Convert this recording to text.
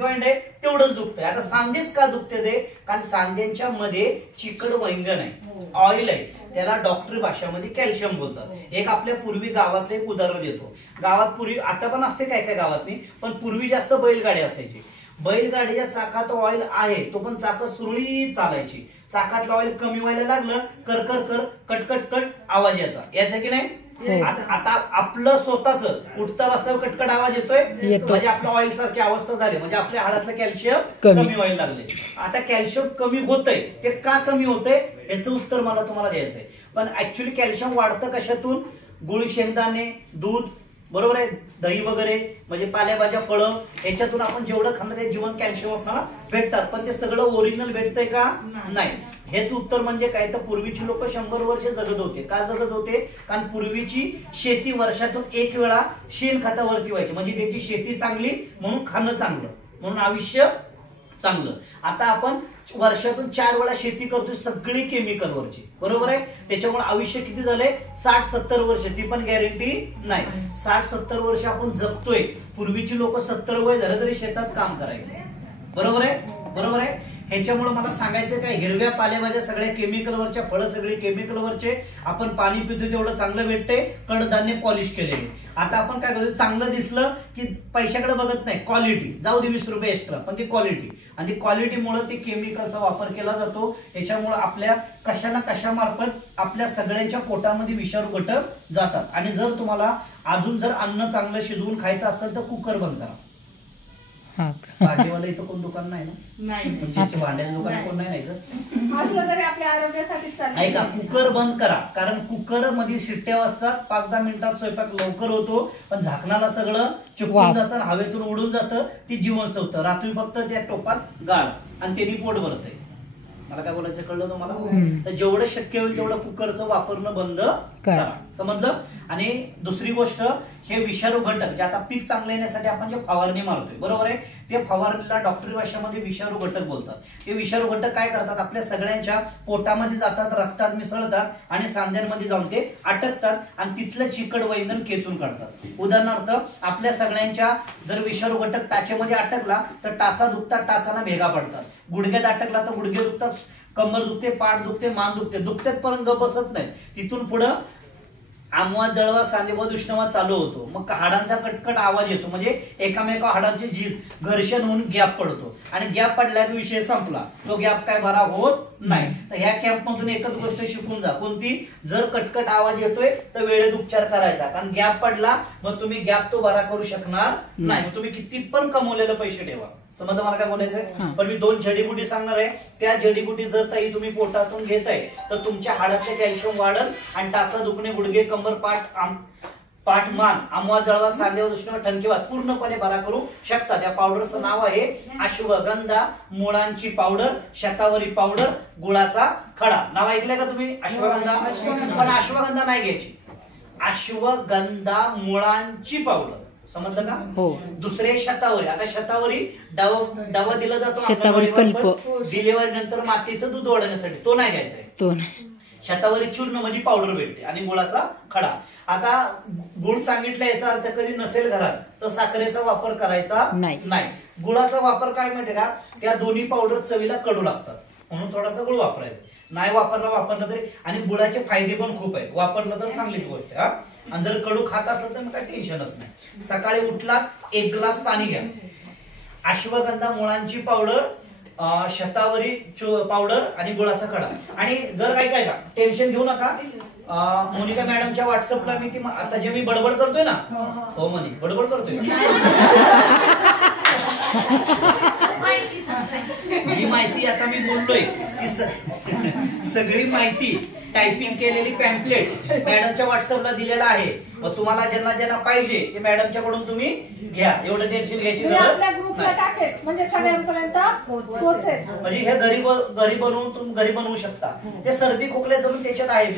Joint आहे तेवढंच दुखतंय. आता सांधेच का दुखते ते? कारण सांध्यांच्या मध्ये चिकट वैंगण आहे, ऑइल आहे, त्याला डॉक्टरी भाषामध्ये कॅल्शियम बोलतात. एक आपल्या पूर्वी गावातलं एक उदाहरण देतो. गावात पूर्वी, आता पण असते काय काय गावात नाही, पण पूर्वी जास्त बैलगाडी असायची. बैलगाडीच्या चाकात ऑइल आहे, तो पण चाक सुरळीत चालायची. चाकातलं ऑइल कमी व्हायला लागलं, कर कर कर कट कट कट आवाज याचा की नाही. आता आपलं स्वतःच उठता बसल्यावर कटकट आवाज येतोय, म्हणजे आपल्या ऑइल सारखी अवस्था झाली, म्हणजे आपल्या हाडातलं कॅल्शियम कमी व्हायला लागले. आता कॅल्शियम कमी होतंय, ते का कमी होतंय याचं उत्तर मला तुम्हाला द्यायचंय. पण ऍक्च्युली कॅल्शियम वाढतं कशातून? गुळ, शेंगदाणे, दूध, बरोबर आहे, दही वगैरे, म्हणजे पालेभाज्या, फळं, याच्यातून आपण जेवढं खाल्लं ते जीवन कॅल्शियम आपल्याला भेटतात. पण ते सगळं ओरिजिनल भेटतंय का? नाही. हेच उत्तर म्हणजे काय, तर पूर्वीची लोक 100 वर्ष जगत होते. का जगत होते? कारण पूर्वीची शेती वर्षातून एक वेळा शेणखतावरती व्हायची, म्हणजे त्यांची शेती चांगली म्हणून खाणं चांगलं, म्हणून आयुष्य चांगलं. आता आपण वर्षातून 4 वेळा शेती करतोय, सगळी केमिकलवरची, बरोबर आहे. त्याच्यामुळे आयुष्य किती झालंय? 60-70 वर्ष, ती पण गॅरंटी नाही. 60-70 वर्ष आपण जगतोय. पूर्वीची लोक 70 वय झालं तरी शेतात काम करायचे, बरोबर आहे, बरोबर आहे. ह्याच्यामुळे मला सांगायचं काय, हिरव्या पालेभाज्या सगळ्या केमिकलवरच्या, फळं सगळी केमिकलवरचे, आपण पाणी पितो तेवढं चांगलं भेटतंय, कडधान्य पॉलिश केलेले. आता आपण काय करतो, चांगलं दिसलं की पैशाकडे बघत नाही, क्वालिटी जाऊ दे 20 रुपये एक्स्ट्रा, पण ती क्वालिटी, आणि ती क्वालिटीमुळे ते केमिकलचा वापर केला जातो. त्याच्यामुळे आपल्या कशा ना कशामार्फत आपल्या सगळ्यांच्या पोटामध्ये विषाणू घटक जातात. आणि जर तुम्हाला अजून जर अन्न चांगलं शिजवून खायचं असेल तर कुकर बंद करा. भांडेवाला इथं कोण दुकान नाही ना, म्हणजे भांड्याचं दुकान कोण नाही असलं तरी आपल्या आरोग्यासाठी नाही का. कुकर बंद करा, कारण कुकर मध्ये शिट्ट्या वाजतात, 5-10 मिनिटात स्वयंपाक लवकर होतो, पण झाकणाला सगळं चिपकून जातं, हवेतून उडून जातं, ती जीवनसत्व रात्री फक्त त्या टोपात गाळ आणि त्यांनी पोट भरतंय. मला काय बोलायचं कळलं तुम्हाला? तर जेवढं शक्य होईल तेवढं कुकरचं वापरणं बंद करा, समजलं. आणि दुसरी गोष्ट, हे विषाणू घटक जे आता पीक चांगलं येण्यासाठी आपण जे फवारणी मारतोय, बरोबर आहे, ते फवारणीला डॉक्टरी भाषेमध्ये विषाणू घटक बोलतात. ते विषाणू घटक काय करतात, आपल्या सगळ्यांच्या पोटामध्ये जातात, रक्तात मिसळतात आणि सांध्यांमध्ये जाऊन ते अटकतात आणि तिथलं चिकट वैंगण खेचून काढतात. उदाहरणार्थ, आपल्या सगळ्यांच्या जर विषाणू घटक टाचेमध्ये अटकला तर टाचा दुखतात, टाचाना भेगा पडतात. गुडघ्यात अटकला तर गुडघे दुखतात, कंबर दुखते, पाठ दुखते, मान दुखते, दुखतेत पण गप बसत नाही. तिथून पुढं आमवा, जळवा, सांधेवात, उष्णवात चालू होतो. मग हाडांचा कटकट आवाज येतो, म्हणजे एकामेका हाडांची झीज, घर्षण होऊन गॅप पडतो, आणि गॅप पडल्याचा विषय संपला, तो गॅप काय बरा होत नाही. तर ह्या कॅम्प मधून एकच गोष्ट शिकून जा, कोणती? जर कटकट आवाज येतोय तर वेळेत उपचार करायचा, कारण गॅप पडला मग तुम्ही गॅप तो बरा करू शकणार नाही. तुम्ही किती पण कमवलेले पैसे ठेवा, समजा मला काय बोलायचंय. पण मी 2 जडीबुटी सांगणार आहे. त्या जडीबुटी जर ताई तुम्ही पोटातून घेताय तर तुमच्या हाडातले कॅल्शियम वाढल आणि टाचा दुखणे, गुडघे, कंबर, पाठ, मान, आमवा, जळवा, सांधेवात, उष्णवात, ठणकेवात पूर्णपणे बरा करू शकता. त्या पावडरचं नाव आहे अश्वगंधा मुळांची पावडर, शतावरी पावडर, गुळाचा खडा. नाव ऐकलंय का तुम्ही? अश्वगंधा. पण अश्वगंधा नाही घ्यायची, अश्वगंधा मुळांची पावडर, समजलं का? हो. दुसरे शतावरी. आता शतावरी डवा दिला जातो, शतावरी कल्प, डिलिव्हरी नंतर मातेचं दूध वाढवण्यासाठी, तो नाही घ्यायचा, तो नाही. शतावरी चूर्ण म्हणजे पावडर भेटते, आणि गुळाचा खडा. आता गुळ सांगितलं, याचा अर्थ कधी नसेल घरात तर साखरेचा वापर करायचा नाही. गुळाचा वापर काय माहितीये का, त्या दोन्ही पावडर चवीला कडू लागतात, म्हणून थोडासा गुळ वापरायचा. नाही वापरला तरी, आणि गुळाचे फायदे पण खूप आहेत, वापरलं तर चांगलीच गोष्ट आहे. आणि जर कडू खात असलं तर मग काही टेन्शनच नाही. सकाळी उठला 1 ग्लास पाणी घ्या, अश्वगंधा मुळांची पावडर, शतावरी पावडर आणि गुळाचा खडा. आणि जर काय का टेन्शन घेऊ नका, मोनिका मॅडमच्या व्हॉट्सअपला मी ती आता जे मी बडबड करतोय ना, हो म्हणे बडबड करतोय, जी माहिती आता मी बोललोय ती सगळी माहिती टायपिंग केलेली पॅम्पलेट मॅडमच्या व्हॉट्सअपला दिलेला आहे. मग तुम्हाला ज्यांना पाहिजे ते मॅडमच्या कडून तुम्ही घ्या, एवढं टेन्शन घ्यायची गरज नाही. म्हणजे सगळ्यांपर्यंत पोहोचेल, म्हणजे हे घरी बनवून तुम्ही घरी बनवू शकता. ते सर्दी खोकल्याचं त्याच्यात आहे.